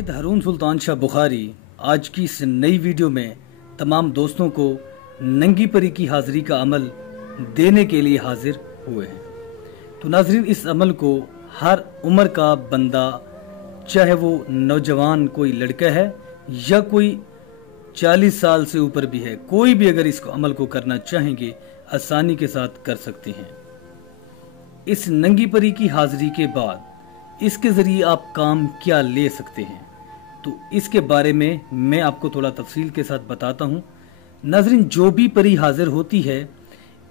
सैयद हारून सुल्तान शाह बुखारी आज की इस नई वीडियो में तमाम दोस्तों को नंगी परी की हाजिरी का अमल देने के लिए हाजिर हुए हैं। तो नाजरीन, इस अमल को हर उम्र का बंदा, चाहे वो नौजवान कोई लड़का है या कोई 40 साल से ऊपर भी है, कोई भी अगर इसको अमल को करना चाहेंगे आसानी के साथ कर सकते हैं। इस नंगी परी की हाजिरी के बाद इसके ज़रिए आप काम क्या ले सकते हैं, तो इसके बारे में मैं आपको थोड़ा तफसील के साथ बताता हूँ। नाज़रीन, जो भी परी हाजिर होती है,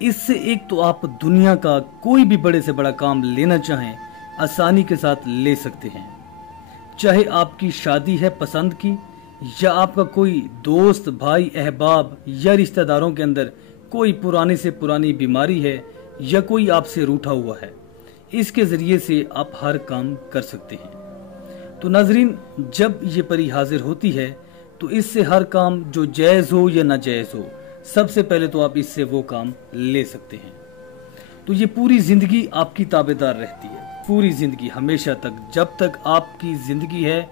इससे एक तो आप दुनिया का कोई भी बड़े से बड़ा काम लेना चाहें आसानी के साथ ले सकते हैं। चाहे आपकी शादी है पसंद की, या आपका कोई दोस्त, भाई, अहबाब या रिश्तेदारों के अंदर कोई पुराने से पुरानी बीमारी है या कोई आपसे रूठा हुआ है, इसके ज़रिए से आप हर काम कर सकते हैं। तो नाजरीन, जब ये परी हाजिर होती है तो इससे हर काम जो जायज़ हो या नाजायज़ हो, सबसे पहले तो आप इससे वो काम ले सकते हैं। तो ये पूरी ज़िंदगी आपकी ताबेदार रहती है, पूरी ज़िंदगी, हमेशा तक, जब तक आपकी ज़िंदगी है,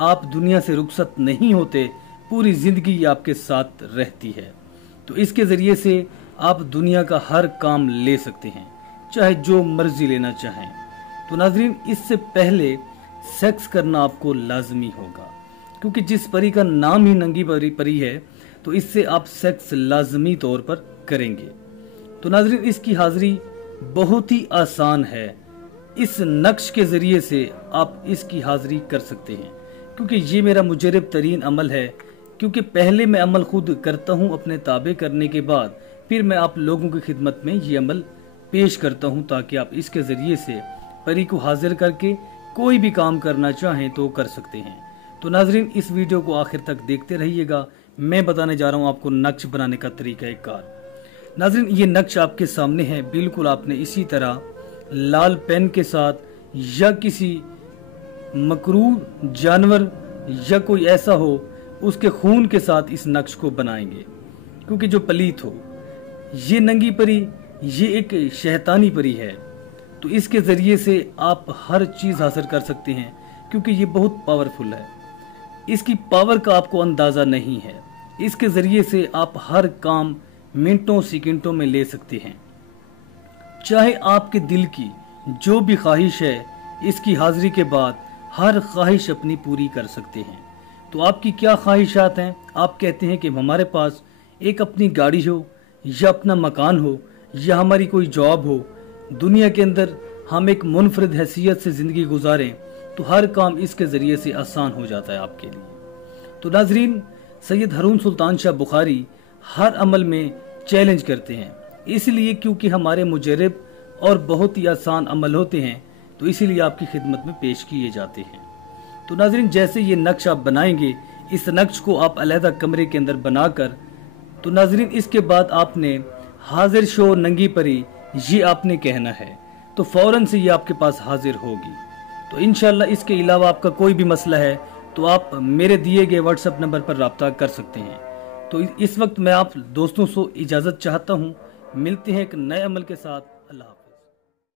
आप दुनिया से रुखसत नहीं होते, पूरी ज़िंदगी आपके साथ रहती है। तो इसके ज़रिए से आप दुनिया का हर काम ले सकते हैं, चाहे जो मर्जी लेना चाहें। तो नाजरीन, इससे पहले सेक्स करना आपको लाजमी होगा, क्योंकि जिस परी का नाम ही नंगी परी है, तो इससे आप सेक्स लाजमी तौर पर करेंगे। तो नाजरीन, इसकी हाजिरी बहुत ही आसान है। इस नक्श के ज़रिए से आप इसकी हाजिरी कर सकते हैं, क्योंकि ये मेरा मुजरब तरीन अमल है। क्योंकि पहले मैं अमल खुद करता हूँ, अपने ताबे करने के बाद फिर मैं आप लोगों की खिदमत में ये अमल पेश करता हूँ, ताकि आप इसके ज़रिए से परी को हाजिर करके कोई भी काम करना चाहें तो कर सकते हैं। तो नाजरीन, इस वीडियो को आखिर तक देखते रहिएगा। मैं बताने जा रहा हूँ आपको नक्श बनाने का तरीक़ाकार। नाजरीन, ये नक्श आपके सामने है। बिल्कुल आपने इसी तरह लाल पेन के साथ या किसी मकरूह जानवर या कोई ऐसा हो उसके खून के साथ इस नक्श को बनाएंगे, क्योंकि जो पलीत हो, ये नंगी परी, ये एक शैतानी परी है। तो इसके ज़रिए से आप हर चीज़ हासिल कर सकते हैं, क्योंकि ये बहुत पावरफुल है। इसकी पावर का आपको अंदाज़ा नहीं है। इसके ज़रिए से आप हर काम मिनटों सेकंडों में ले सकते हैं। चाहे आपके दिल की जो भी ख्वाहिश है, इसकी हाजिरी के बाद हर ख्वाहिश अपनी पूरी कर सकते हैं। तो आपकी क्या ख्वाहिशात हैं? आप कहते हैं कि हमारे पास एक अपनी गाड़ी हो, या अपना मकान हो, या हमारी कोई जॉब हो, दुनिया के अंदर हम एक मुनफरिद हैसियत से ज़िंदगी गुजारें, तो हर काम इसके ज़रिए से आसान हो जाता है आपके लिए। तो नाजरीन, सैयद हारून सुल्तान शाह बुखारी हर अमल में चैलेंज करते हैं, इसलिए क्योंकि हमारे मुजरब और बहुत ही आसान अमल होते हैं, तो इसीलिए आपकी खिदमत में पेश किए जाते हैं। तो नाजरीन, जैसे ये नक्श आप बनाएंगे, इस नक्श को आप अलहदा कमरे के अंदर बनाकर, तो नाजरीन, इसके बाद आपने हाजिर शो नंगी परी ये आपने कहना है, तो फौरन से ये आपके पास हाजिर होगी। तो इंशाल्लाह इसके अलावा आपका कोई भी मसला है तो आप मेरे दिए गए व्हाट्सएप नंबर पर रब्ता कर सकते हैं। तो इस वक्त मैं आप दोस्तों से इजाज़त चाहता हूँ। मिलते हैं एक नए अमल के साथ। अल्लाह।